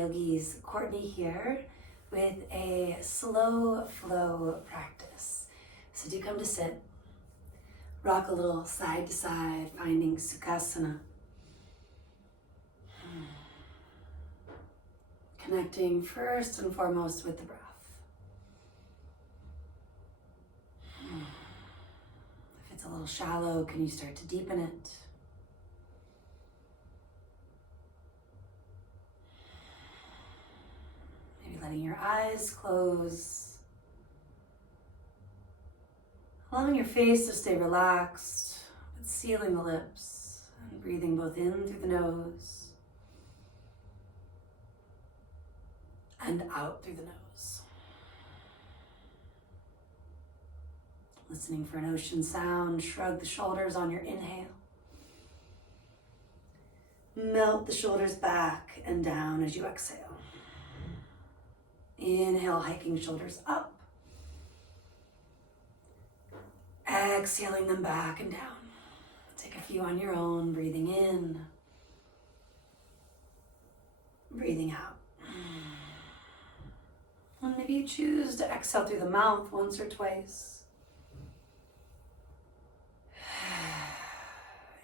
Yogis, Courtney here with a slow flow practice. So do come to sit, rock a little side to side, finding Sukhasana. Connecting first and foremost with the breath. If it's a little shallow, can you start to deepen it? Maybe letting your eyes close. Allowing your face to stay relaxed, but sealing the lips and breathing both in through the nose and out through the nose. Listening for an ocean sound, shrug the shoulders on your inhale. Melt the shoulders back and down as you exhale. Inhale, hiking shoulders up. Exhaling them back and down. Take a few on your own, breathing in, breathing out. And maybe you choose to exhale through the mouth once or twice.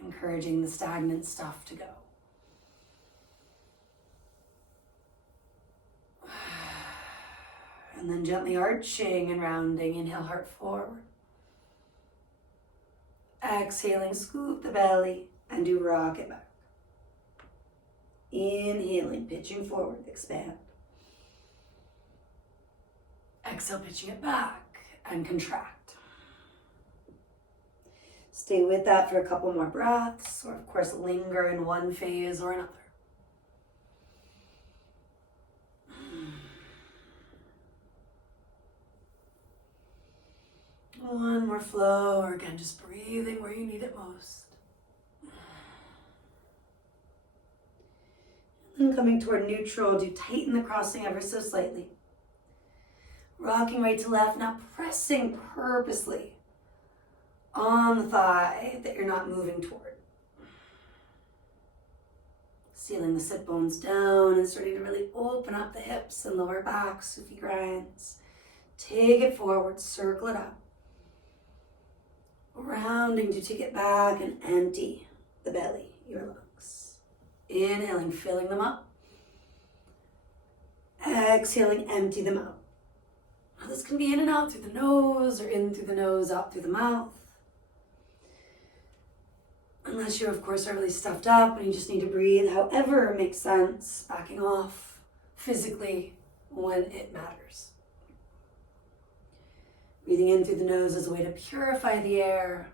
Encouraging the stagnant stuff to go. And then gently arching and rounding. Inhale, heart forward. Exhaling, scoop the belly and do rock it back. Inhaling, pitching forward, expand. Exhale, pitching it back and contract. Stay with that for a couple more breaths, or of course linger in one phase or another. One more flow, or again, just breathing where you need it most. And coming toward neutral, do tighten the crossing ever so slightly. Rocking right to left, now pressing purposely on the thigh that you're not moving toward. Sealing the sit bones down and starting to really open up the hips and lower back, Sufi grinds. Take it forward, circle it up. Rounding to take it back and empty the belly, your lungs. Inhaling, filling them up. Exhaling, empty them out. Now this can be in and out through the nose or in through the nose, out through the mouth. Unless you, of course, are really stuffed up and you just need to breathe however makes sense, backing off physically when it matters. Breathing in through the nose as a way to purify the air.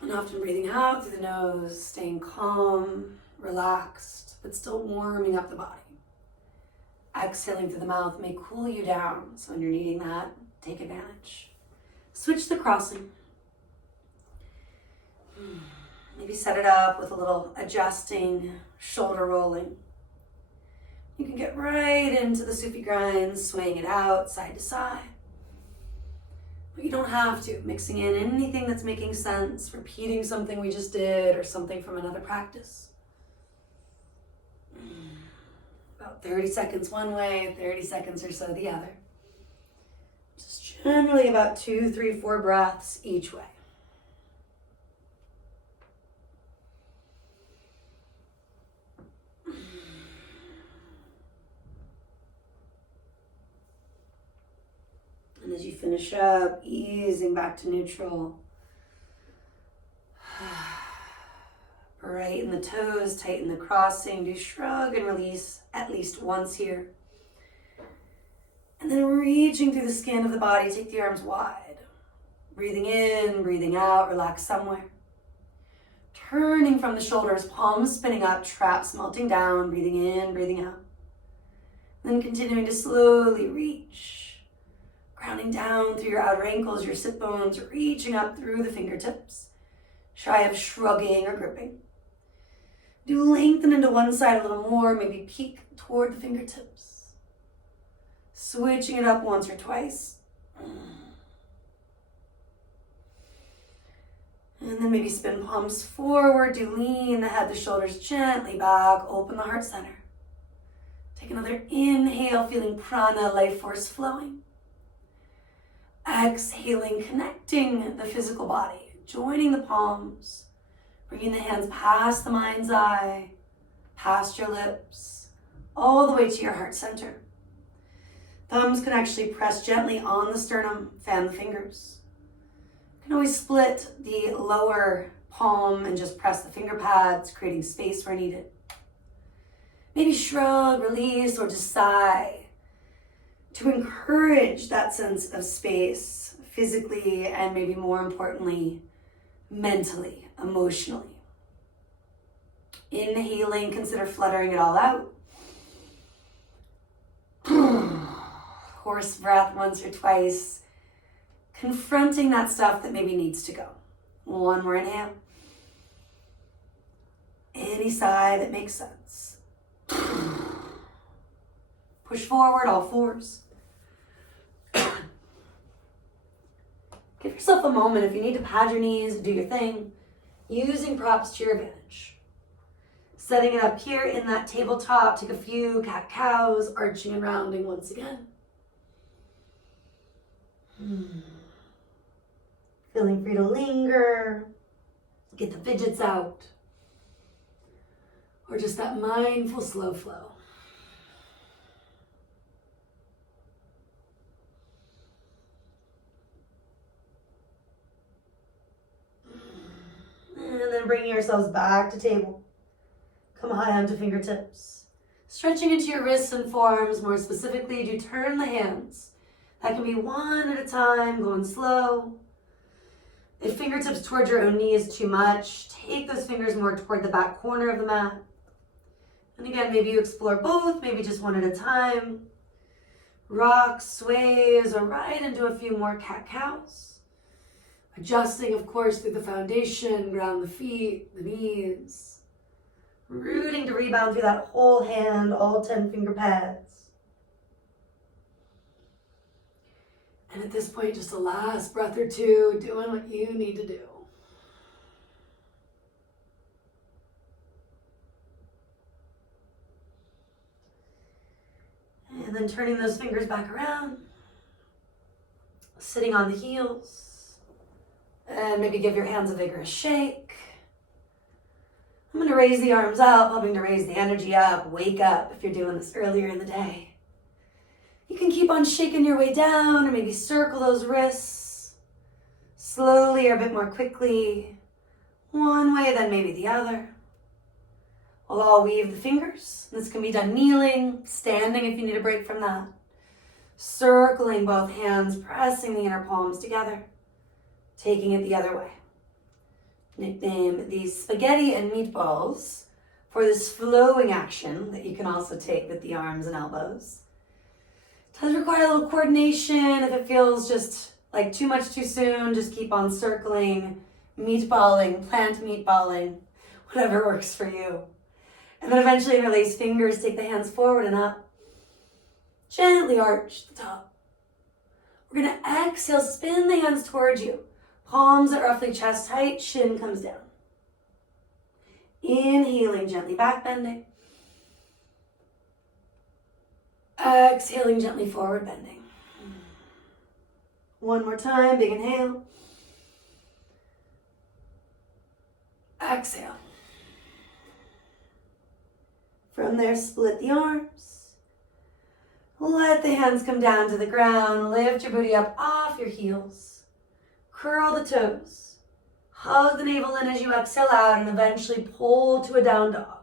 And often breathing out through the nose, staying calm, relaxed, but still warming up the body. Exhaling through the mouth may cool you down, so when you're needing that, take advantage. Switch the crossing. Maybe set it up with a little adjusting, shoulder rolling. You can get right into the Sufi grinds, swaying it out side to side. But you don't have to. Mixing in anything that's making sense, repeating something we just did or something from another practice. About 30 seconds one way, 30 seconds or so the other. Just generally about 2, 3, 4 breaths each way. And as you finish up, easing back to neutral. Brighten the toes, tighten the crossing, do shrug and release at least once here. And then reaching through the skin of the body, take the arms wide. Breathing in, breathing out, relax somewhere. Turning from the shoulders, palms spinning up, traps melting down, breathing in, breathing out. Then continuing to slowly reach. Grounding down through your outer ankles, your sit bones, reaching up through the fingertips. Shy of shrugging or gripping. Do lengthen into one side a little more, maybe peek toward the fingertips. Switching it up once or twice. And then maybe spin palms forward, do lean the head, the shoulders gently back, open the heart center. Take another inhale, feeling prana, life force flowing. Exhaling, connecting the physical body, joining the palms, bringing the hands past the mind's eye, past your lips, all the way to your heart center. Thumbs can actually press gently on the sternum, fan the fingers. You can always split the lower palm and just press the finger pads, creating space where needed. Maybe shrug, release, or just sigh to encourage that sense of space physically and maybe more importantly, mentally, emotionally. Inhaling, consider fluttering it all out. Horse breath once or twice, confronting that stuff that maybe needs to go. One more inhale. Any sigh that makes sense. Push forward, all fours. Give yourself a moment if you need to pad your knees, do your thing, using props to your advantage. Setting it up here in that tabletop, take a few cat-cows, arching and rounding once again. Feeling free to linger, get the fidgets out, or just that mindful slow flow. And then bringing yourselves back to table. Come high onto fingertips. Stretching into your wrists and forearms, more specifically, do turn the hands. That can be one at a time, going slow. If fingertips towards your own knee is too much, take those fingers more toward the back corner of the mat. And again, maybe you explore both, maybe just one at a time. Rocks, sways, or right into a few more cat-cows. Adjusting, of course, through the foundation, ground the feet, the knees. Rooting to rebound through that whole hand, all 10 finger pads. And at this point, just a last breath or two, doing what you need to do. And then turning those fingers back around, sitting on the heels, and maybe give your hands a vigorous shake. I'm going to raise the arms up, helping to raise the energy up, wake up if you're doing this earlier in the day. You can keep on shaking your way down or maybe circle those wrists slowly or a bit more quickly. One way, then maybe the other. We'll all weave the fingers. This can be done kneeling, standing if you need a break from that. Circling both hands, pressing the inner palms together. Taking it the other way. Nickname these spaghetti and meatballs for this flowing action that you can also take with the arms and elbows. It does require a little coordination. If it feels just like too much too soon, just keep on circling, meatballing, plant meatballing, whatever works for you. And then eventually interlace fingers, take the hands forward and up. Gently arch the top. We're going to exhale, spin the hands towards you. Palms at roughly chest height, shin comes down. Inhaling, gently back bending. Exhaling, gently forward bending. One more time, big inhale. Exhale. From there, split the arms. Let the hands come down to the ground. Lift your booty up off your heels. Curl the toes. Hug the navel in as you exhale out and eventually pull to a down dog.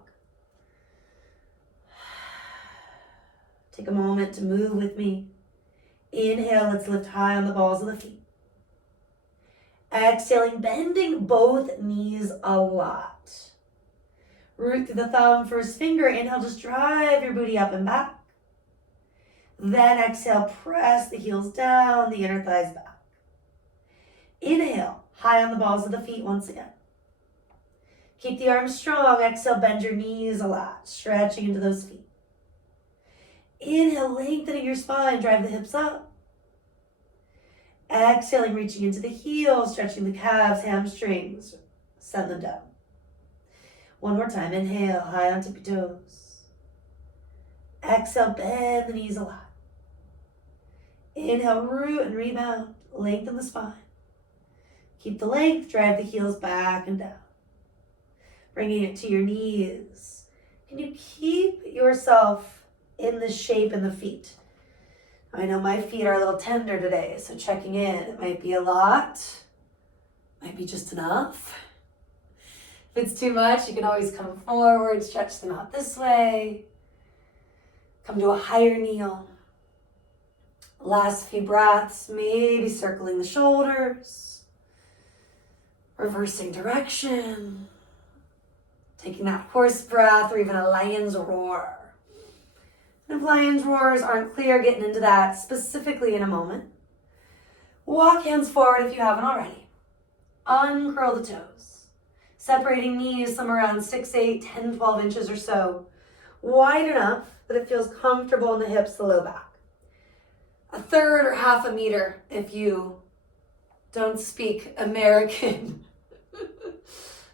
Take a moment to move with me. Inhale, let's lift high on the balls of the feet. Exhaling, bending both knees a lot. Root through the thumb, first finger. Inhale, just drive your booty up and back. Then exhale, press the heels down, the inner thighs back. Inhale, high on the balls of the feet once again. Keep the arms strong. Exhale, bend your knees a lot, stretching into those feet. Inhale, lengthening your spine, drive the hips up. Exhaling, reaching into the heels, stretching the calves, hamstrings. Send them down. One more time. Inhale, high on tippy toes. Exhale, bend the knees a lot. Inhale, root and rebound. Lengthen the spine. Keep the length, drive the heels back and down. Bringing it to your knees. Can you keep yourself in this shape in the feet? I know my feet are a little tender today, so checking in. It might be a lot, might be just enough. If it's too much, you can always come forward, stretch them out this way. Come to a higher kneel. Last few breaths, maybe circling the shoulders. Reversing direction. Taking that horse breath or even a lion's roar. And if lion's roars aren't clear, getting into that specifically in a moment. Walk hands forward if you haven't already. Uncurl the toes. Separating knees somewhere around 6, 8, 10, 12 inches or so. Wide enough that it feels comfortable in the hips, the low back. A third or half a meter if you don't speak American.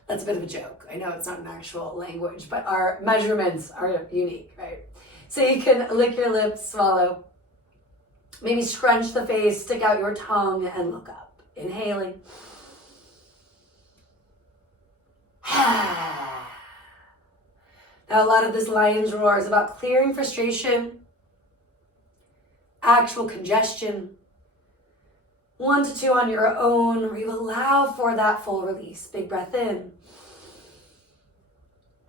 That's a bit of a joke. I know it's not an actual language, but our measurements are unique, right? So you can lick your lips, swallow. Maybe scrunch the face, stick out your tongue, and look up. Inhaling. Now a lot of this lion's roar is about clearing frustration, actual congestion. 1 to 2 on your own, where you allow for that full release. Big breath in.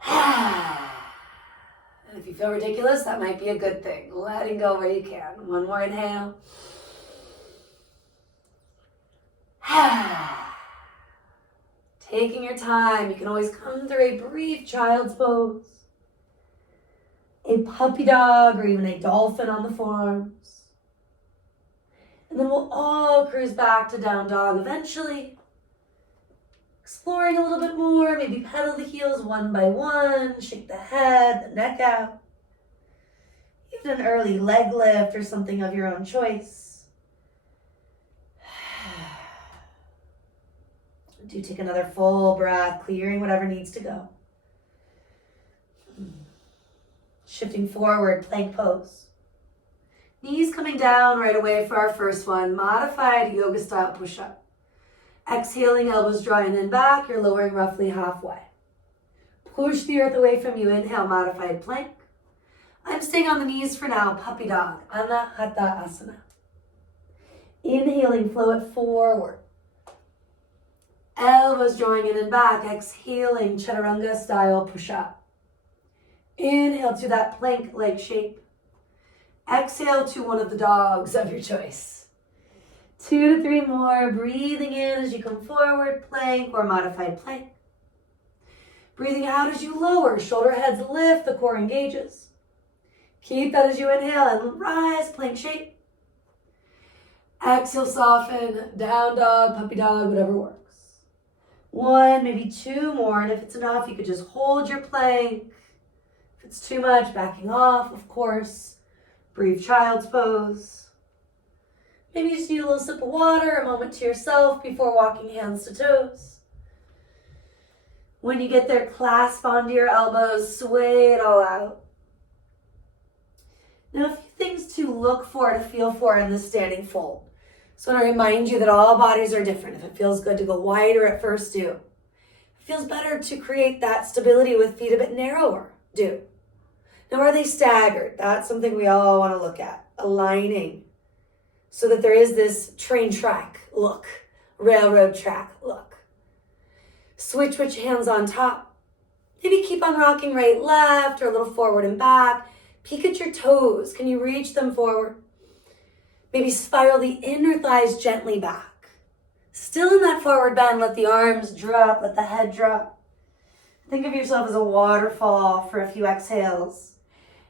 And if you feel ridiculous, that might be a good thing. Letting go where you can. One more inhale. Taking your time. You can always come through a brief child's pose, a puppy dog, or even a dolphin on the forearms. And then we'll all cruise back to down dog eventually. Exploring a little bit more, maybe pedal the heels one by one, shake the head, the neck out. Even an early leg lift or something of your own choice. Do take another full breath, clearing whatever needs to go. Shifting forward, plank pose. Knees coming down right away for our first one, modified yoga style push-up. Exhaling, elbows drawing in back, you're lowering roughly halfway. Push the earth away from you, inhale, modified plank. I'm staying on the knees for now, puppy dog, Anahata Asana. Inhaling, flow it forward. Elbows drawing in and back, exhaling, chaturanga style push-up. Inhale to that plank leg shape. Exhale to one of the dogs of your choice. 2 to 3 more, breathing in as you come forward, plank or modified plank. Breathing out as you lower, shoulder heads lift, the core engages. Keep that as you inhale and rise, plank shape. Exhale, soften, down dog, puppy dog, whatever works. 1, maybe 2 more, and if it's enough, you could just hold your plank. If it's too much, backing off, of course. Brief child's pose. Maybe you just need a little sip of water, a moment to yourself before walking hands to toes. When you get there, clasp onto your elbows, sway it all out. Now, a few things to look for, to feel for in this standing fold. So I want to remind you that all bodies are different. If it feels good to go wider at first, do. If it feels better to create that stability with feet a bit narrower, do. Now, are they staggered? That's something we all want to look at. Aligning so that there is this train track look, railroad track look. Switch which hands on top. Maybe keep on rocking right, left, or a little forward and back. Peek at your toes. Can you reach them forward? Maybe spiral the inner thighs gently back. Still in that forward bend, let the arms drop, let the head drop. Think of yourself as a waterfall for a few exhales.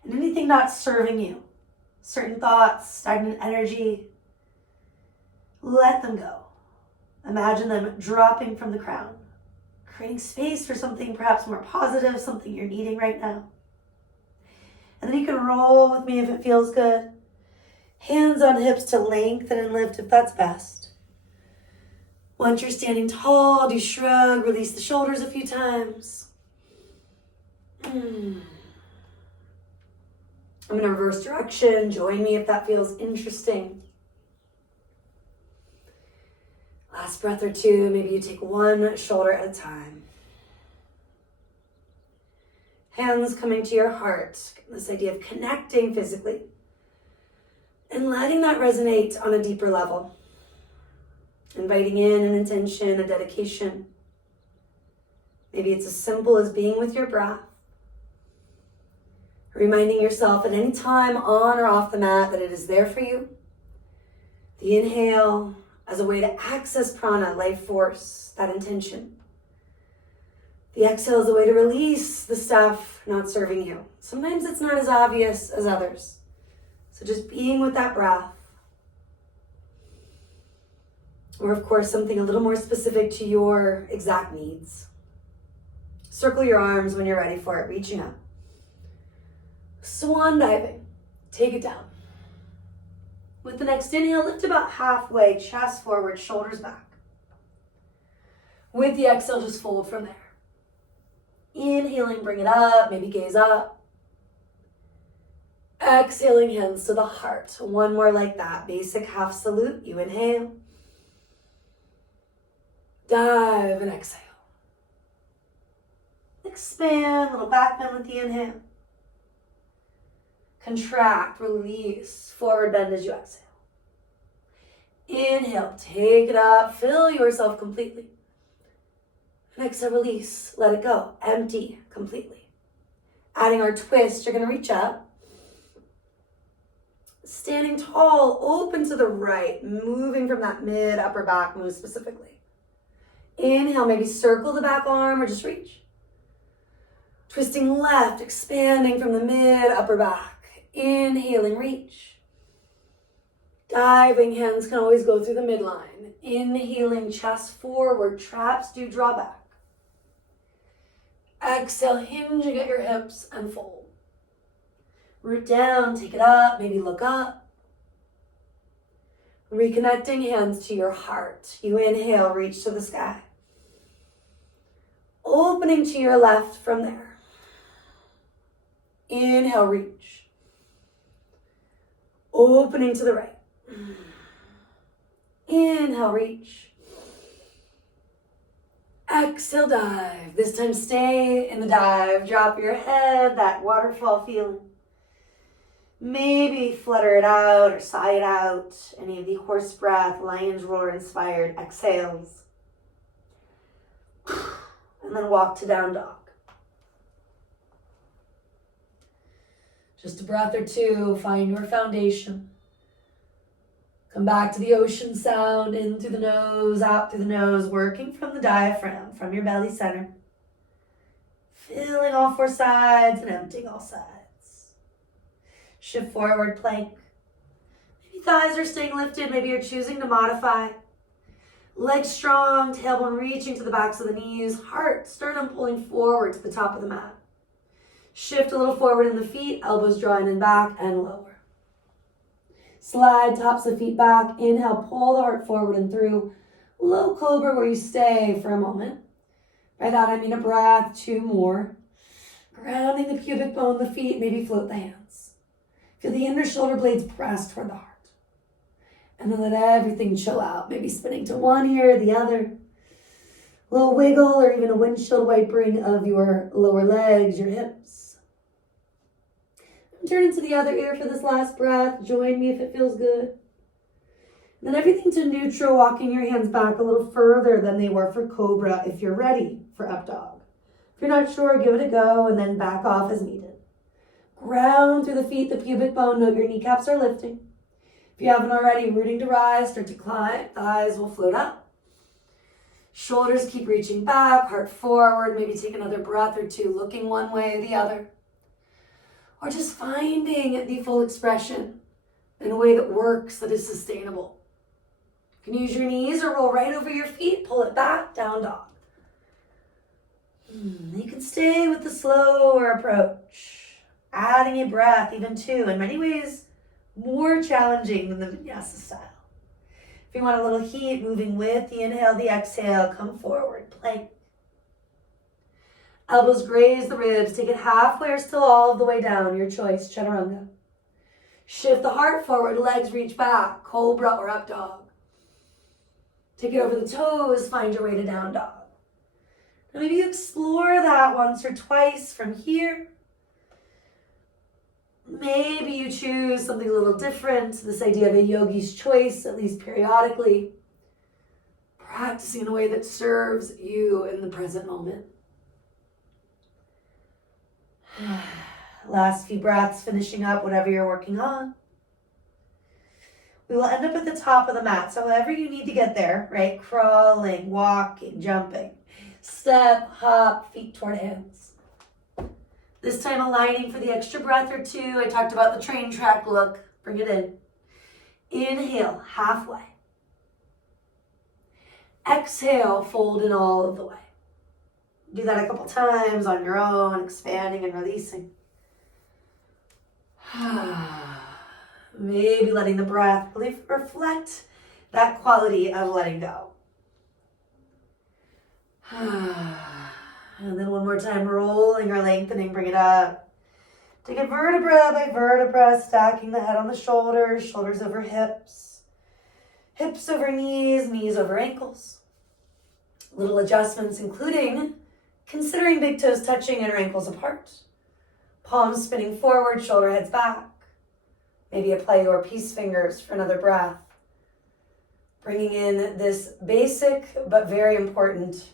And anything not serving you, certain thoughts, stagnant energy, let them go. Imagine them dropping from the crown, creating space for something perhaps more positive, something you're needing right now. And then you can roll with me if it feels good. Hands on hips to lengthen and lift if that's best. Once you're standing tall, do shrug, release the shoulders a few times. I'm going to reverse direction. Join me if that feels interesting. Last breath or two, maybe you take one shoulder at a time. Hands coming to your heart, this idea of connecting physically and letting that resonate on a deeper level. Inviting in an intention, a dedication. Maybe it's as simple as being with your breath. Reminding yourself at any time on or off the mat that it is there for you. The inhale as a way to access prana, life force, that intention. The exhale is a way to release the stuff not serving you. Sometimes it's not as obvious as others. So just being with that breath. Or of course, something a little more specific to your exact needs. Circle your arms when you're ready for it, reaching up. Swan diving, take it down. With the next inhale, lift about halfway, chest forward, shoulders back. With the exhale, just fold from there. Inhaling, bring it up, maybe gaze up. Exhaling, hands to the heart. One more like that, basic half salute. You inhale. Dive and exhale. Expand, little back bend with the inhale. Contract, release, forward bend as you exhale. Inhale, take it up, fill yourself completely. And exhale, release, let it go, empty completely. Adding our twist, you're going to reach up. Standing tall, open to the right, moving from that mid upper back move specifically. Inhale, maybe circle the back arm or just reach. Twisting left, expanding from the mid upper back. Inhaling, reach. Diving, hands can always go through the midline. Inhaling, chest forward, traps do draw back. Exhale, hinging at your hips and fold. Root down, take it up, maybe look up. Reconnecting hands to your heart. You inhale, reach to the sky. Opening to your left from there. Inhale, reach. Opening to the right. Inhale, reach. Exhale, dive. This time stay in the dive. Drop your head, that waterfall feeling. Maybe flutter it out or sigh it out. Any of the horse breath, lion's roar inspired exhales. And then walk to down dog. Just a breath or two, find your foundation. Come back to the ocean sound, in through the nose, out through the nose, working from the diaphragm, from your belly center. Filling all four sides and emptying all sides. Shift forward, plank. Maybe thighs are staying lifted, maybe you're choosing to modify. Legs strong, tailbone reaching to the backs of the knees, heart, sternum pulling forward to the top of the mat. Shift a little forward in the feet, elbows drawing in back and lower. Slide tops of feet back. Inhale, pull the heart forward and through. Low cobra where you stay for a moment. By that I mean a breath, two more. Grounding the pubic bone, the feet, maybe float the hands. Feel the inner shoulder blades press toward the heart. And then let everything chill out. Maybe spinning to one ear, the other. A little wiggle or even a windshield wipering of your lower legs, your hips. Turn into the other ear for this last breath. Join me if it feels good. Then everything to neutral, walking your hands back a little further than they were for cobra if you're ready for up dog. If you're not sure, give it a go and then back off as needed. Ground through the feet, the pubic bone, note your kneecaps are lifting. If you haven't already, rooting to rise, start to climb, thighs will float up. Shoulders keep reaching back, heart forward, maybe take another breath or two, looking one way or the other. Or just finding the full expression in a way that works, that is sustainable. You can use your knees or roll right over your feet, pull it back, down dog. You can stay with the slower approach, adding a breath, even two, in many ways more challenging than the vinyasa style. If you want a little heat, moving with the inhale, the exhale, come forward, plank. Elbows graze the ribs, take it halfway or still all of the way down, your choice, chaturanga. Shift the heart forward, legs reach back, cobra or up dog. Take it over the toes, find your way to down dog. Now maybe you explore that once or twice from here. Maybe you choose something a little different, this idea of a yogi's choice, at least periodically. Practicing in a way that serves you in the present moment. Last few breaths, finishing up whatever you're working on. We will end up at the top of the mat. So however you need to get there, right? Crawling, walking, jumping. Step, hop, feet toward hands. This time aligning for the extra breath or two. I talked about the train track look. Bring it in. Inhale, halfway. Exhale, fold in all of the way. Do that a couple times on your own, expanding and releasing. Maybe letting the breath really reflect that quality of letting go. And then one more time, rolling or lengthening, bring it up. Take it vertebra by vertebra, stacking the head on the shoulders, shoulders over hips, hips over knees, knees over ankles. Little adjustments, including considering big toes touching and ankles apart. Palms spinning forward, shoulder heads back. Maybe apply your peace fingers for another breath. Bringing in this basic but very important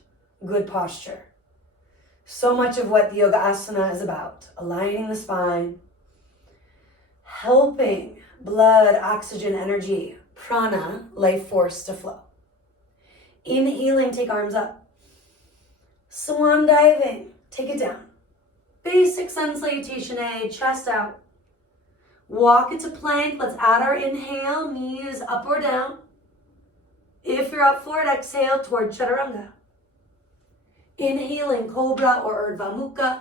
good posture. So much of what the yoga asana is about, aligning the spine, helping blood, oxygen, energy, prana, life force to flow. Inhaling, take arms up. Swan diving, take it down. Basic sun salutation A, chest out. Walk into plank. Let's add our inhale, knees up or down. If you're up for it, exhale toward chaturanga. Inhaling, cobra or urdhva mukha,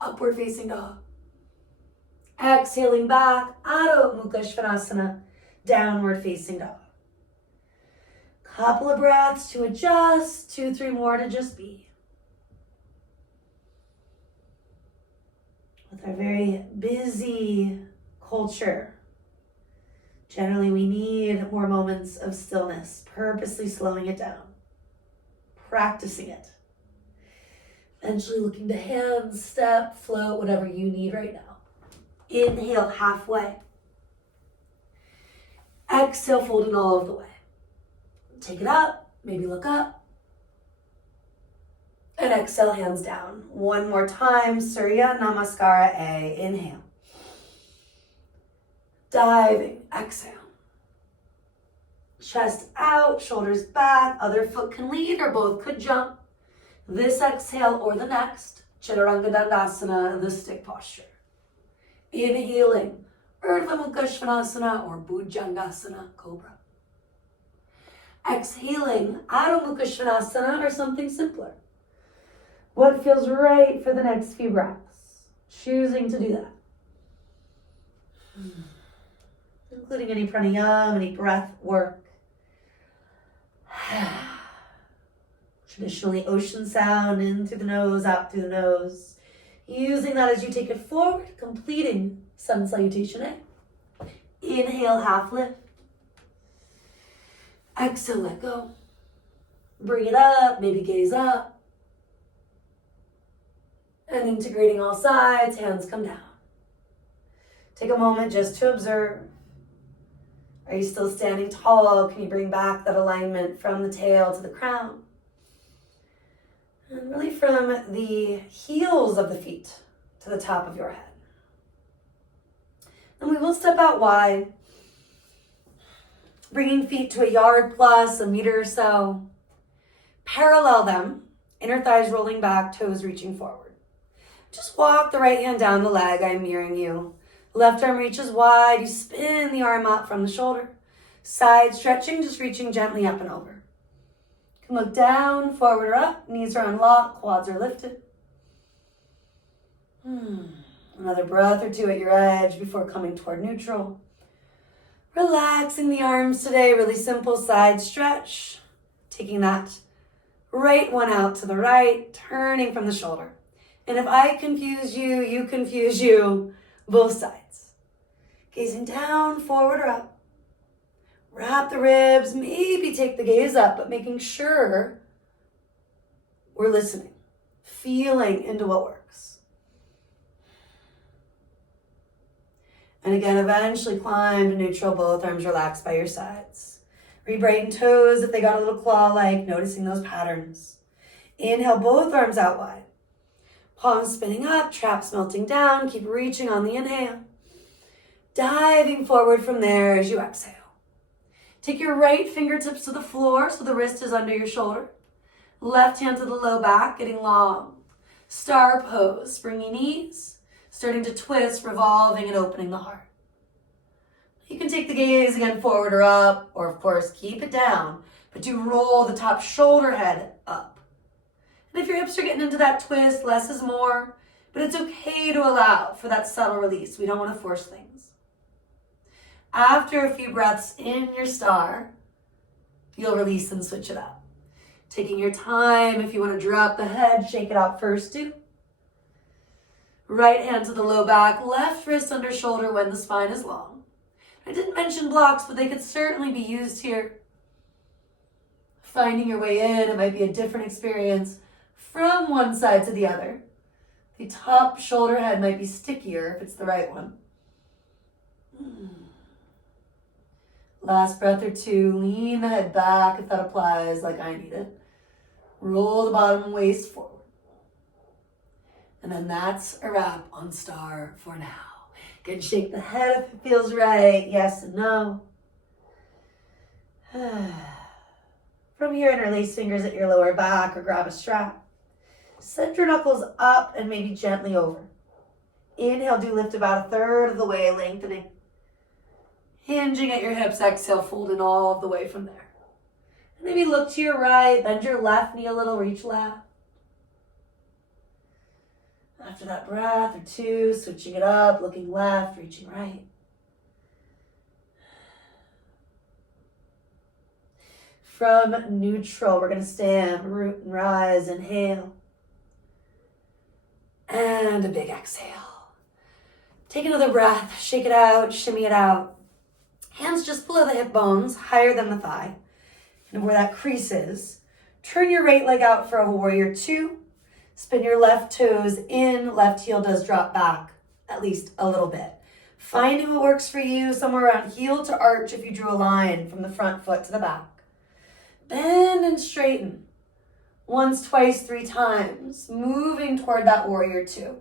upward facing dog. Exhaling back, adho mukha svanasana, downward facing dog. Couple of breaths to adjust, 2-3 more to just be. With our very busy culture, generally we need more moments of stillness, purposely slowing it down, practicing it. Eventually looking to hands, step, float, whatever you need right now. Inhale halfway. Exhale, folding all of the way. Take it up, maybe look up. And exhale, hands down. One more time, Surya Namaskara A. Inhale. Diving, exhale. Chest out, shoulders back. Other foot can lead or both could jump. This exhale or the next, Chaturanga Dandasana, the stick posture. Inhaling, Urdhva Mukha Svanasana or Bhujangasana, Cobra. Exhaling, Adho Mukha Svanasana or something simpler. What feels right for the next few breaths? Choosing to do that. Including any pranayama, any breath work. Traditionally, ocean sound in through the nose, out through the nose. Using that as you take it forward, completing sun salutation A. Inhale, half lift. Exhale, let go. Bring it up, maybe gaze up. And integrating all sides, hands come down. Take a moment just to observe. Are you still standing tall? Can you bring back that alignment from the tail to the crown? And really from the heels of the feet to the top of your head. And we will step out wide, bringing feet to a yard plus, a meter or so. Parallel them, inner thighs rolling back, toes reaching forward. Just walk the right hand down the leg, I'm mirroring you. Left arm reaches wide, you spin the arm out from the shoulder. Side stretching, just reaching gently up and over. Look down, forward or up, knees are unlocked, quads are lifted. Another breath or two at your edge before coming toward neutral. Relaxing the arms today, really simple side stretch. Taking that right one out to the right, turning from the shoulder. And if I confuse you, you confuse you, both sides. Gazing down, forward or up. Wrap the ribs, maybe take the gaze up, but making sure we're listening, feeling into what works. And again, eventually climb to neutral, both arms relaxed by your sides. Re-brighten toes if they got a little claw-like, noticing those patterns. Inhale, both arms out wide. Palms spinning up, traps melting down. Keep reaching on the inhale. Diving forward from there as you exhale. Take your right fingertips to the floor so the wrist is under your shoulder. Left hand to the low back, getting long. Star pose, springy knees, starting to twist, revolving and opening the heart. You can take the gaze again forward or up, or of course keep it down, but do roll the top shoulder head up. And if your hips are getting into that twist, less is more, but it's okay to allow for that subtle release. We don't want to force things. After a few breaths in your star, you'll release and switch it up. Taking your time, if you want to drop the head, shake it out first too. Right hand to the low back, left wrist under shoulder when the spine is long. I didn't mention blocks, but they could certainly be used here. Finding your way in, it might be a different experience from one side to the other. The top shoulder head might be stickier if it's the right one. Last breath or two, lean the head back if that applies like I need it. Roll the bottom waist forward. And then that's a wrap on star for now. Good, shake the head if it feels right, yes and no. From here, interlace fingers at your lower back or grab a strap. Send your knuckles up and maybe gently over. Inhale, do lift about a third of the way, lengthening. Hinging at your hips, exhale, folding all of the way from there. And maybe look to your right, bend your left knee a little, reach left. After that breath or two, switching it up, looking left, reaching right. From neutral, we're going to stand, root and rise, inhale. And a big exhale. Take another breath, shake it out, shimmy it out. Hands just below the hip bones, higher than the thigh. And where that crease is, turn your right leg out for a warrior two. Spin your left toes in, left heel does drop back, at least a little bit. Finding what works for you, somewhere around heel to arch if you drew a line from the front foot to the back. Bend and straighten. Once, twice, three times, moving toward that warrior two.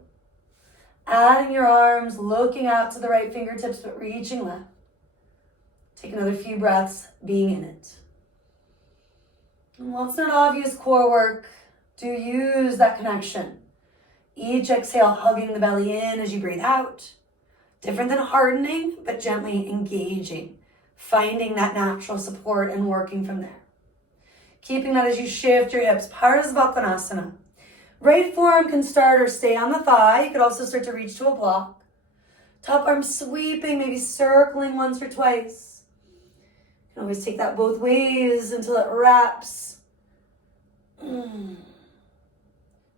Adding your arms, looking out to the right fingertips, but reaching left. Take another few breaths being in it. And while it's not obvious core work, do use that connection. Each exhale hugging the belly in as you breathe out. Different than hardening, but gently engaging. Finding that natural support and working from there. Keeping that as you shift your hips. Parsvakonasana. Right forearm can start or stay on the thigh. You could also start to reach to a block. Top arm sweeping, maybe circling once or twice. You can always take that both ways until it wraps.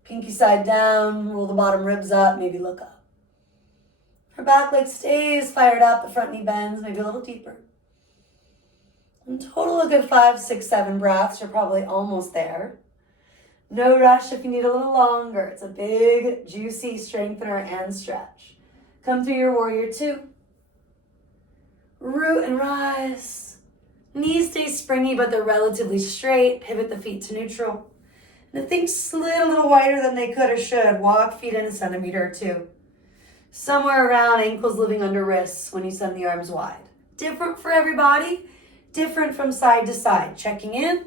Pinky side down, roll the bottom ribs up, maybe look up. Her back leg stays fired up, the front knee bends, maybe a little deeper. In total, a good 5, 6, 7 breaths. You're probably almost there. No rush if you need a little longer. It's a big, juicy strengthener and stretch. Come through your warrior two. Root and rise. Knees stay springy, but they're relatively straight. Pivot the feet to neutral. And if things slid a little wider than they could or should, walk feet in a centimeter or two. Somewhere around ankles living under wrists when you send the arms wide. Different for everybody, different from side to side. Checking in,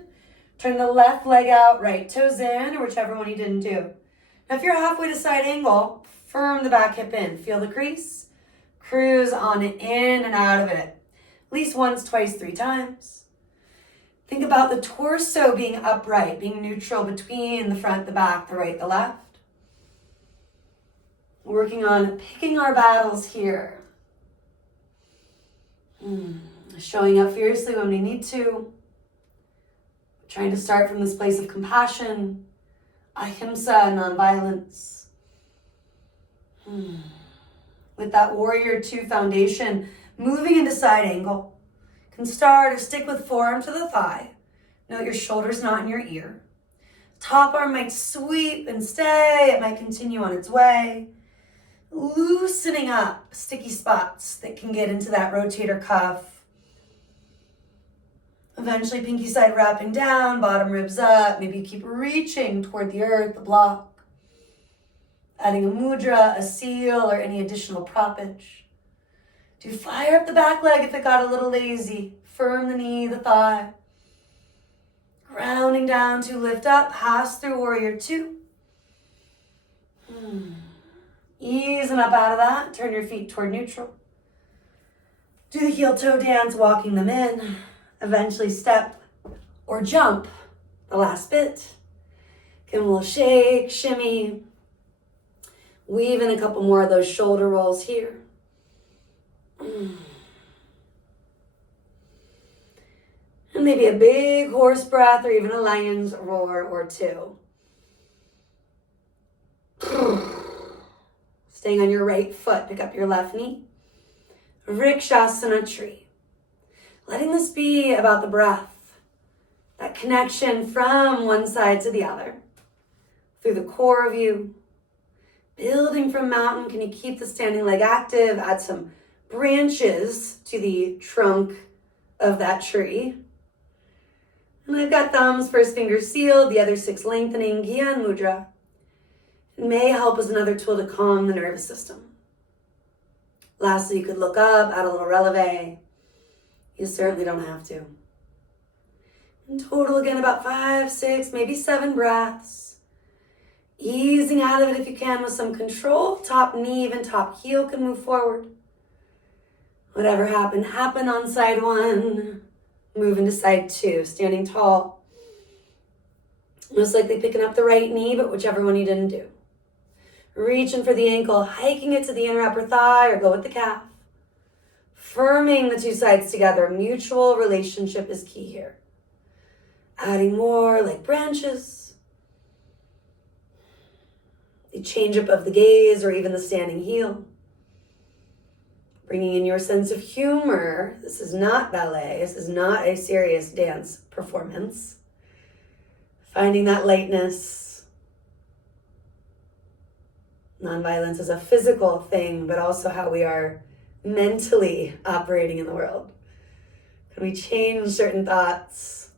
turn the left leg out, right toes in, or whichever one you didn't do. Now if you're halfway to side angle, firm the back hip in. Feel the crease, cruise on it, in and out of it. At least once, twice, 3 times. Think about the torso being upright, being neutral between the front, the back, the right, the left. Working on picking our battles here. Showing up fiercely when we need to. Trying to start from this place of compassion, ahimsa, nonviolence. With that warrior 2 foundation, moving into side angle. Can start or stick with forearm to the thigh. Note your shoulder's not in your ear. Top arm might sweep and stay. It might continue on its way. Loosening up sticky spots that can get into that rotator cuff. Eventually, pinky side wrapping down, bottom ribs up. Maybe keep reaching toward the earth, the block. Adding a mudra, a seal, or any additional propage. Do fire up the back leg if it got a little lazy. Firm the knee, the thigh. Grounding down to lift up, pass through warrior 2. Easing up out of that, turn your feet toward neutral. Do the heel toe dance, walking them in. Eventually step or jump the last bit. Give them a little shake, shimmy. Weave in a couple more of those shoulder rolls here. And maybe a big horse breath or even a lion's roar or 2. Staying on your right foot, pick up your left knee. Vrikshasana tree. Letting this be about the breath. That connection from one side to the other. Through the core of you. Building from mountain, can you keep the standing leg active? Add some branches to the trunk of that tree. And I've got thumbs, first finger sealed, the other 6 lengthening, Gyan Mudra. It may help as another tool to calm the nervous system. Lastly, you could look up, add a little releve. You certainly don't have to. In total, again, about 5, 6, maybe 7 breaths. Easing out of it if you can with some control. Top knee, even top heel can move forward. Whatever happened, happen on side 1. Move into side 2, standing tall. Most likely picking up the right knee, but whichever one you didn't do. Reaching for the ankle, hiking it to the inner upper thigh, or go with the calf. Firming the 2 sides together. Mutual relationship is key here. Adding more like branches. The change up of the gaze or even the standing heel. Bringing in your sense of humor. This is not ballet. This is not a serious dance performance. Finding that lightness. Nonviolence is a physical thing, but also how we are mentally operating in the world. Can we change certain thoughts?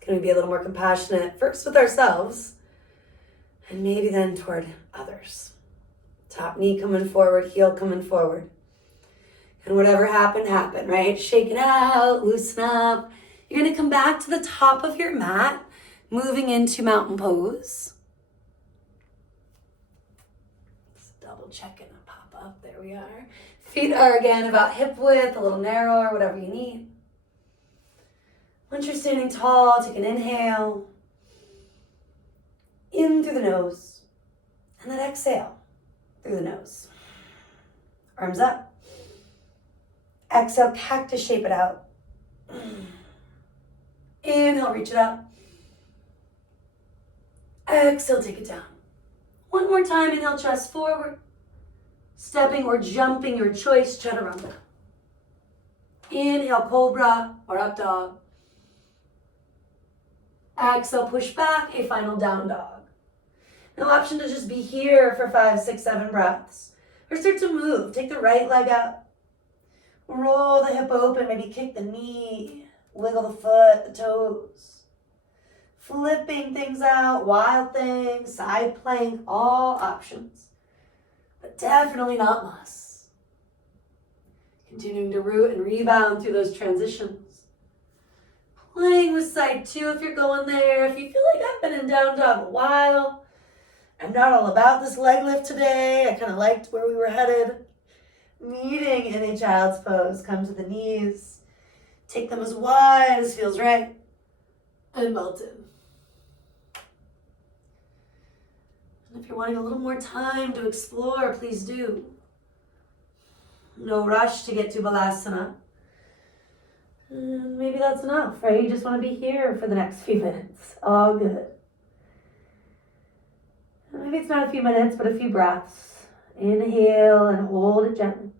Can we be a little more compassionate, first with ourselves, and maybe then toward others? Top knee coming forward, heel coming forward. And whatever happened, happened, right? Shake it out, loosen up. You're going to come back to the top of your mat, moving into mountain pose. Just double check it and pop up. There we are. Feet are again about hip width, a little narrower, whatever you need. Once you're standing tall, take an inhale. In through the nose. And then exhale through the nose. Arms up. Exhale, cactus shape it out. Inhale, reach it up. Exhale, take it down. One more time, inhale, chest forward. Stepping or jumping, your choice, chaturanga. Inhale, cobra or up dog. Exhale, push back, a final down dog. No option to just be here for 5, 6, 7 breaths. Or start to move. Take the right leg up. Roll the hip open, maybe kick the knee. Wiggle the foot, the toes. Flipping things out, wild things, side plank, all options. But definitely not musts. Continuing to root and rebound through those transitions. Playing with side 2 if you're going there. If you feel like I've been in down dog a while, I'm not all about this leg lift today. I kind of liked where we were headed. Meeting in a child's pose. Come to the knees. Take them as wide as feels right. And melt in. And if you're wanting a little more time to explore, please do. No rush to get to Balasana. And maybe that's enough, right? You just want to be here for the next few minutes. All good. And maybe it's not a few minutes, but a few breaths. Inhale and hold it gently.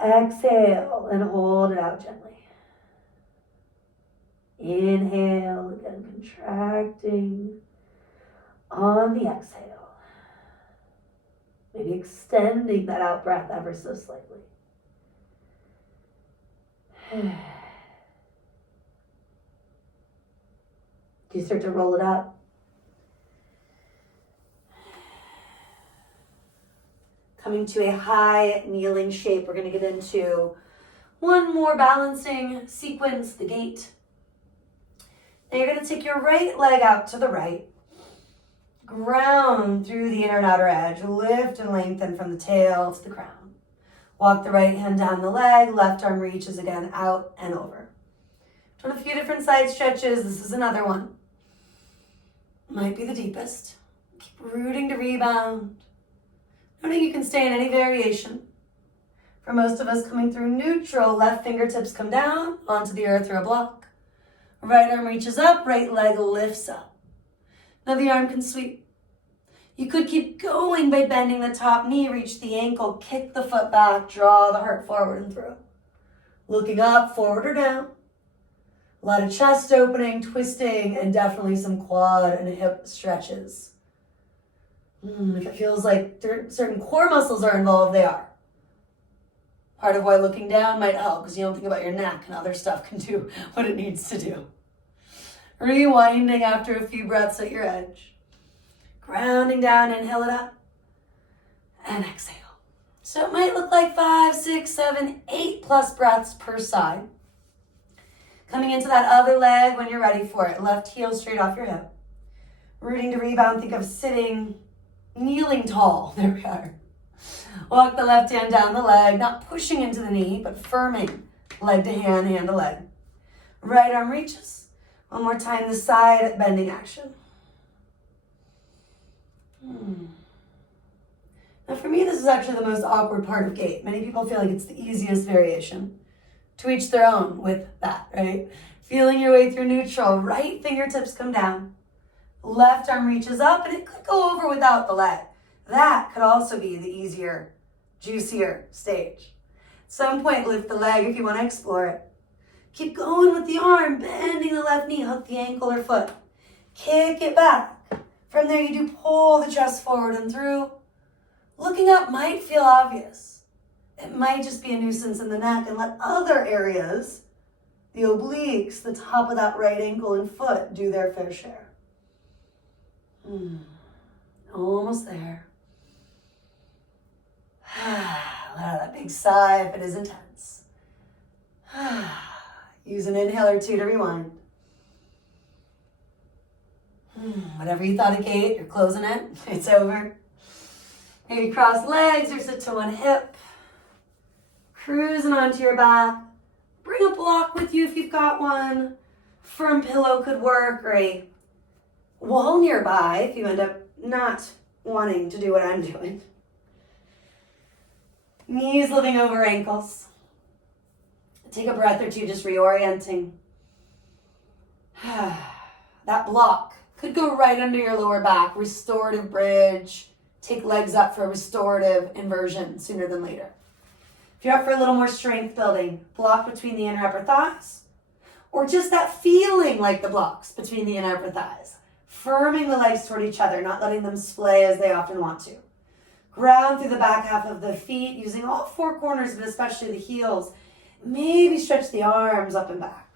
Exhale and hold it out gently. Inhale, again contracting on the exhale. Maybe extending that out breath ever so slightly. Do you start to roll it up? Coming to a high kneeling shape, we're going to get into one more balancing sequence, the gate. Now you're going to take your right leg out to the right, ground through the inner and outer edge, lift and lengthen from the tail to the crown. Walk the right hand down the leg, left arm reaches again out and over. Done a few different side stretches. This is another one. Might be the deepest. Keep rooting to rebound. Noting you can stay in any variation. For most of us coming through neutral, left fingertips come down onto the earth or a block. Right arm reaches up, right leg lifts up. Now the arm can sweep. You could keep going by bending the top knee, reach the ankle, kick the foot back, draw the heart forward and through. Looking up, forward or down. A lot of chest opening, twisting, and definitely some quad and hip stretches. If it feels like certain core muscles are involved, they are. Part of why looking down might help, because you don't think about your neck and other stuff can do what it needs to do. Rewinding after a few breaths at your edge. Grounding down, inhale it up, and exhale. So it might look like 5, 6, 7, 8 plus breaths per side. Coming into that other leg when you're ready for it. Left heel straight off your hip. Rooting to rebound, think of sitting, kneeling tall. There we are. Walk the left hand down the leg, not pushing into the knee, but firming leg to hand, hand to leg. Right arm reaches. One more time, the side bending action. Now for me, this is actually the most awkward part of gait. Many people feel like it's the easiest variation. To each their own with that, right? Feeling your way through neutral, right fingertips come down. Left arm reaches up, and it could go over without the leg. That could also be the easier, juicier stage. At some point, lift the leg if you want to explore it. Keep going with the arm, bending the left knee, hook the ankle or foot. Kick it back. From there, you do pull the chest forward and through. Looking up might feel obvious. It might just be a nuisance in the neck, and let other areas, the obliques, the top of that right ankle and foot, do their fair share. Almost there. Let out that big sigh if it is intense. Use an inhale or two to rewind. Whatever you thought of gait, you're closing it. It's over. Maybe cross legs or sit to one hip. Cruising onto your back. Bring a block with you if you've got one. Firm pillow could work, or a wall nearby if you end up not wanting to do what I'm doing. Knees living over ankles. Take a breath or two, just reorienting. That block could go right under your lower back. Restorative bridge. Take legs up for restorative inversion sooner than later. If you're up for a little more strength building, block between the inner upper thighs, or just that feeling like the blocks between the inner upper thighs. Firming the legs toward each other, not letting them splay as they often want to. Ground through the back half of the feet, using all four corners, but especially the heels. Maybe stretch the arms up and back.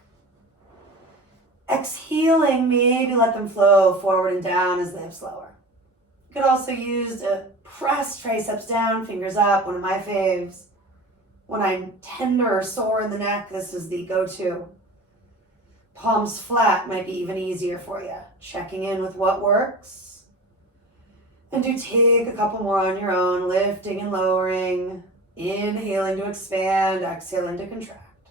Exhaling, maybe let them flow forward and down as the hips lower. You could also use to press triceps down, fingers up, one of my faves. When I'm tender or sore in the neck, this is the go-to. Palms flat might be even easier for you. Checking in with what works. And do take a couple more on your own, lifting and lowering, inhaling to expand, exhaling to contract.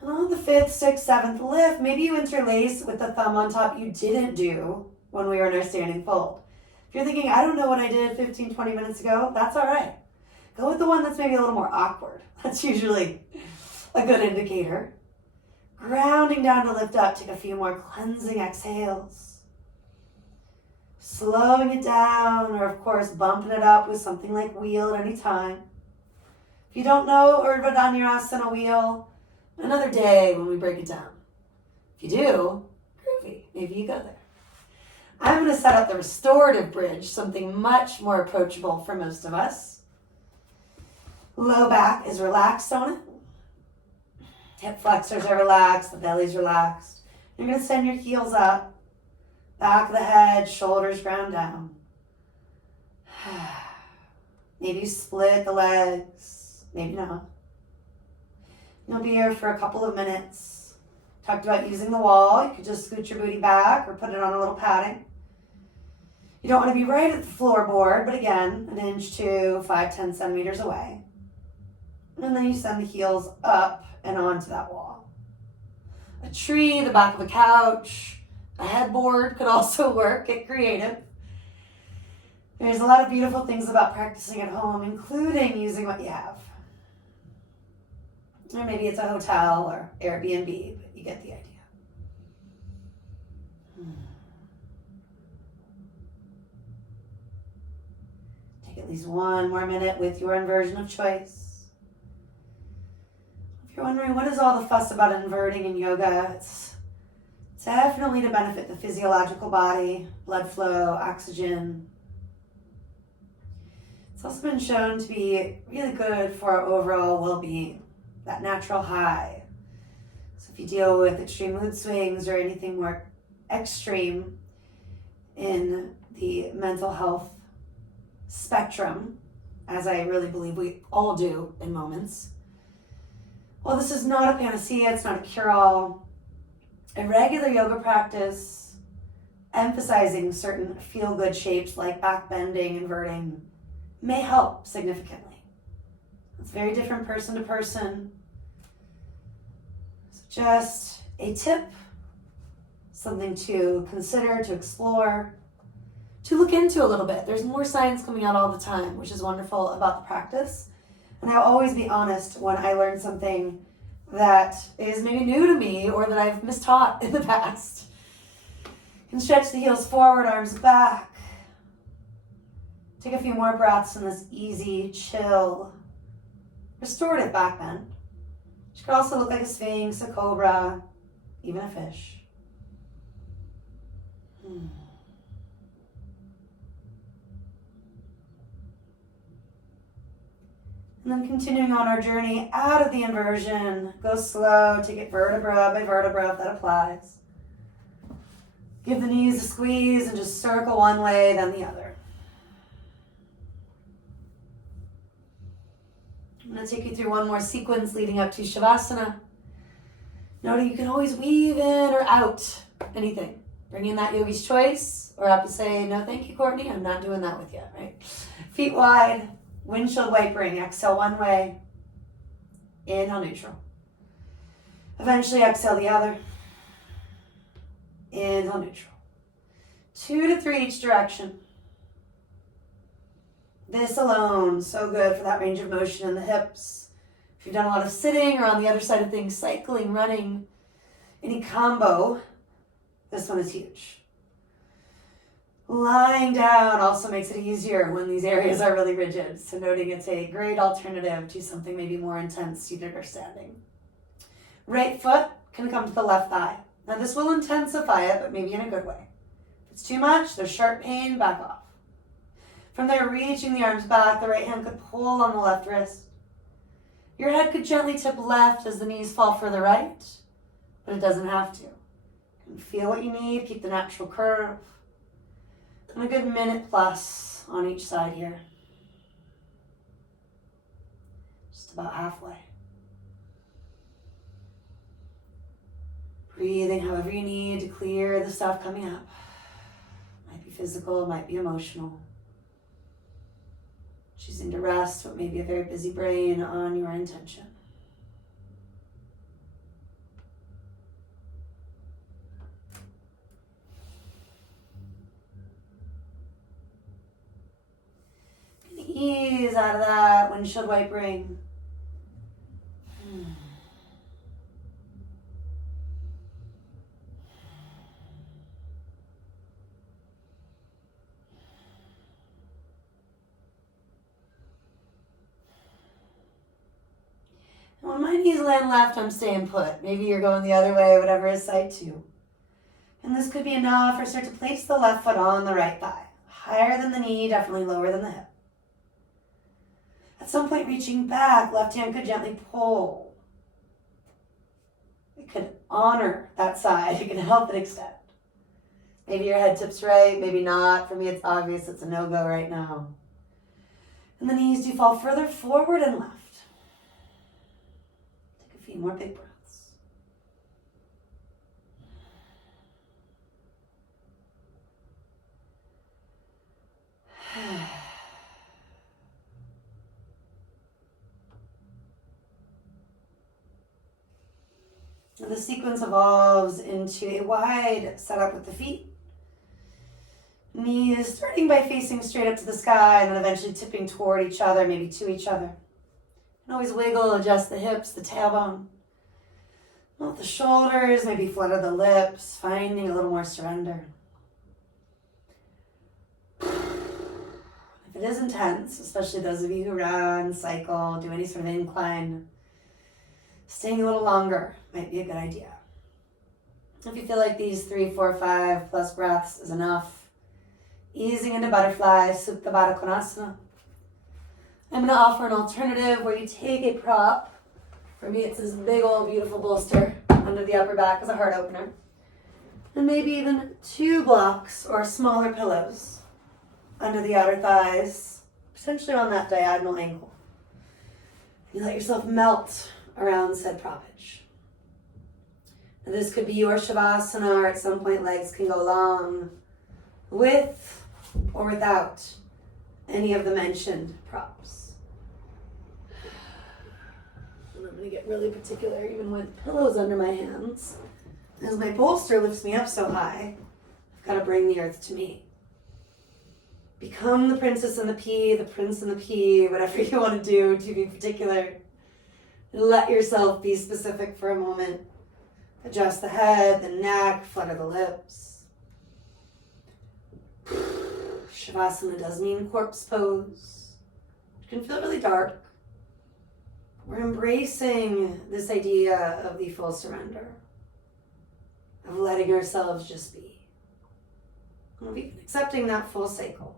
And on the 5th, 6th, 7th lift, maybe you interlace with the thumb on top you didn't do when we were in our standing fold. If you're thinking, I don't know what I did 15, 20 minutes ago, that's all right. Go with the one that's maybe a little more awkward. That's usually a good indicator. Grounding down to lift up, take a few more cleansing exhales. Slowing it down, or of course bumping it up with something like wheel at any time. If you don't know Urdhva Dhanurasana wheel, another day when we break it down. If you do, groovy, maybe you go there. I'm going to set up the restorative bridge, something much more approachable for most of us. Low back is relaxed on it. Hip flexors are relaxed, the belly's relaxed. You're going to send your heels up, back of the head, shoulders ground down. Maybe split the legs, maybe not. You'll be here for a couple of minutes. Talked about using the wall. You could just scoot your booty back or put it on a little padding. You don't want to be right at the floorboard, but again, an inch to 5-10 centimeters away. And then you send the heels up and onto that wall. A tree, the back of a couch, a headboard could also work. Get creative. There's a lot of beautiful things about practicing at home, including using what you have. Or maybe it's a hotel or Airbnb, but you get the idea. Take at least one more minute with your inversion of choice. If you're wondering what is all the fuss about inverting in yoga, it's definitely to benefit the physiological body, blood flow, oxygen. It's also been shown to be really good for our overall well-being, that natural high. So if you deal with extreme mood swings or anything more extreme in the mental health spectrum, as I really believe we all do in moments, well, this is not a panacea, it's not a cure-all. A regular yoga practice emphasizing certain feel-good shapes like back bending, inverting, may help significantly. It's very different person to person. So just a tip, something to consider, to explore, to look into a little bit. There's more science coming out all the time, which is wonderful about the practice. And I'll always be honest when I learn something that is maybe new to me or that I've mistaught in the past. You can stretch the heels forward, arms back. Take a few more breaths in this easy, chill, restorative back bend. Which could also look like a sphinx, a cobra, even a fish. And then continuing on our journey out of the inversion, go slow, take it vertebra by vertebra if that applies. Give the knees a squeeze and just circle one way, then the other. I'm going to take you through one more sequence leading up to Shavasana. Note you can always weave in or out anything. Bring in that yogi's choice, or have to say, no thank you, Courtney, I'm not doing that with you, right? Feet wide. Windshield wipering, exhale one way, inhale neutral. Eventually exhale the other, inhale neutral. 2 to 3 each direction. This alone, so good for that range of motion in the hips. If you've done a lot of sitting or on the other side of things, cycling, running, any combo, this one is huge. Lying down also makes it easier when these areas are really rigid. So noting it's a great alternative to something maybe more intense seated or standing. Right foot can come to the left thigh. Now this will intensify it, but maybe in a good way. If it's too much, there's sharp pain, back off. From there, reaching the arms back, the right hand could pull on the left wrist. Your head could gently tip left as the knees fall further right, but it doesn't have to. You can feel what you need, keep the natural curve. And a good minute plus on each side here. Just about halfway. Breathing however you need to clear the stuff coming up. Might be physical, might be emotional. Choosing to rest what may be a very busy brain on your intention. Ease out of that windshield wipering. When my knees land left, I'm staying put. Maybe you're going the other way, whatever is side two. And this could be enough, or start to place the left foot on the right thigh. Higher than the knee, definitely lower than the hip. At some point, reaching back, left hand could gently pull. It could honor that side. It can help it extend. Maybe your head tips right, maybe not. For me, it's obvious it's a no-go right now. And the knees do fall further forward and left. Take a few more big breaths. The sequence evolves into a wide setup with the feet. Knees starting by facing straight up to the sky and then eventually tipping toward each other, maybe to each other. And always wiggle, adjust the hips, the tailbone. Melt the shoulders, maybe flutter the lips, finding a little more surrender. If it is intense, especially those of you who run, cycle, do any sort of incline, staying a little longer might be a good idea. If you feel like these 3, 4, 5 plus breaths is enough, easing into butterfly, Supta Baddha Konasana. I'm going to offer an alternative where you take a prop. For me, it's this big old beautiful bolster under the upper back as a heart opener. And maybe even 2 blocks or smaller pillows under the outer thighs, potentially on that diagonal angle. You let yourself melt around said proppage. Now this could be your Shavasana, or at some point legs can go long with or without any of the mentioned props. And I'm going to get really particular even with pillows under my hands. As my bolster lifts me up so high, I've got to bring the earth to me. Become the princess and the pea, the prince and the pea, whatever you want to do to be particular. Let yourself be specific for a moment. Adjust the head, the neck, flutter the lips. Shavasana does mean corpse pose. It can feel really dark. We're embracing this idea of the full surrender, of letting ourselves just be, of even accepting that full cycle.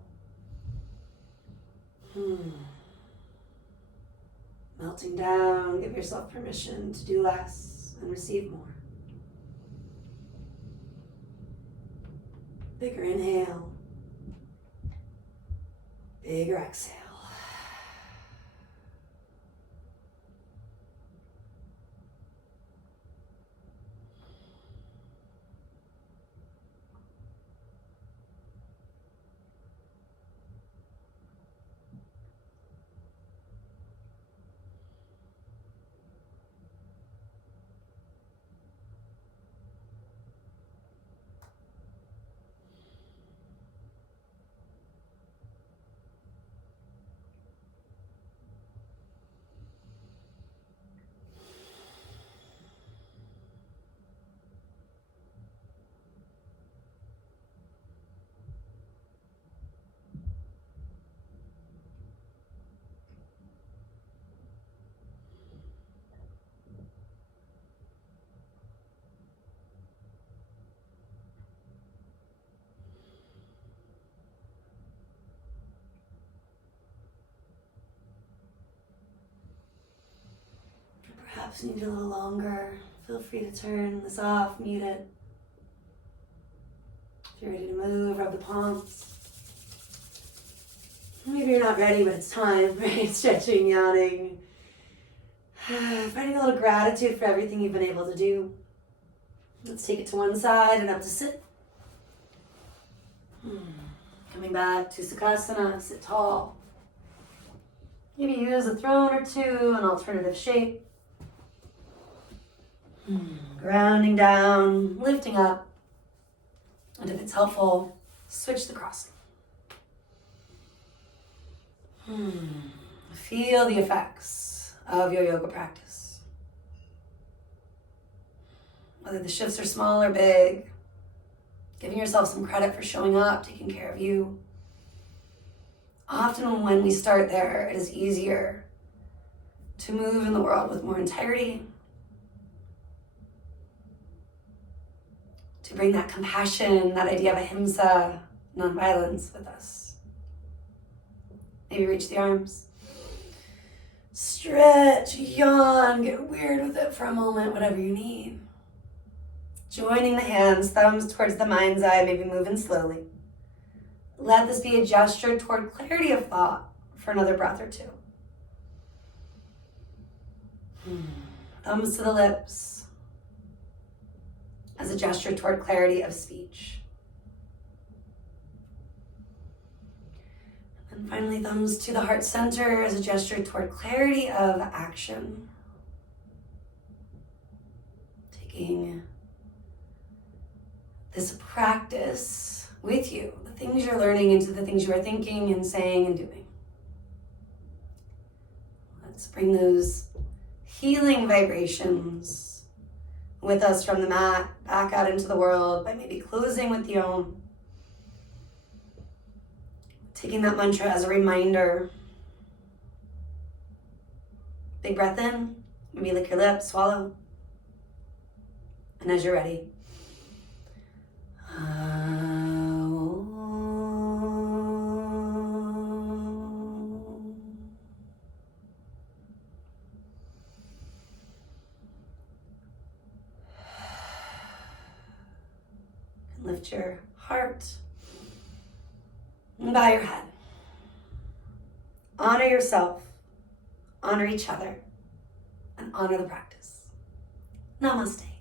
Melting down, give yourself permission to do less and receive more. Bigger inhale, bigger exhale. Perhaps need a little longer. Feel free to turn this off, mute it. If you're ready to move, rub the palms. Maybe you're not ready, but it's time, right? Stretching, yawning. Finding a little gratitude for everything you've been able to do. Let's take it to one side and up to sit. Coming back to Sukhasana, sit tall. Maybe use a throne or two, an alternative shape. Grounding down, lifting up. And if it's helpful, switch the crossing. Feel the effects of your yoga practice. Whether the shifts are small or big, giving yourself some credit for showing up, taking care of you. Often when we start there, it is easier to move in the world with more integrity, to bring that compassion, that idea of ahimsa, nonviolence with us. Maybe reach the arms. Stretch, yawn, get weird with it for a moment, whatever you need. Joining the hands, thumbs towards the mind's eye, maybe moving slowly. Let this be a gesture toward clarity of thought for another breath or two. Thumbs to the lips as a gesture toward clarity of speech. And finally, thumbs to the heart center as a gesture toward clarity of action. Taking this practice with you, the things you're learning into the things you are thinking and saying and doing. Let's bring those healing vibrations with us from the mat back out into the world by maybe closing with the Om. Taking that mantra as a reminder. Big breath in, maybe lick your lips, swallow. And as you're ready, lift your heart and bow your head. Honor yourself, honor each other, and honor the practice. Namaste.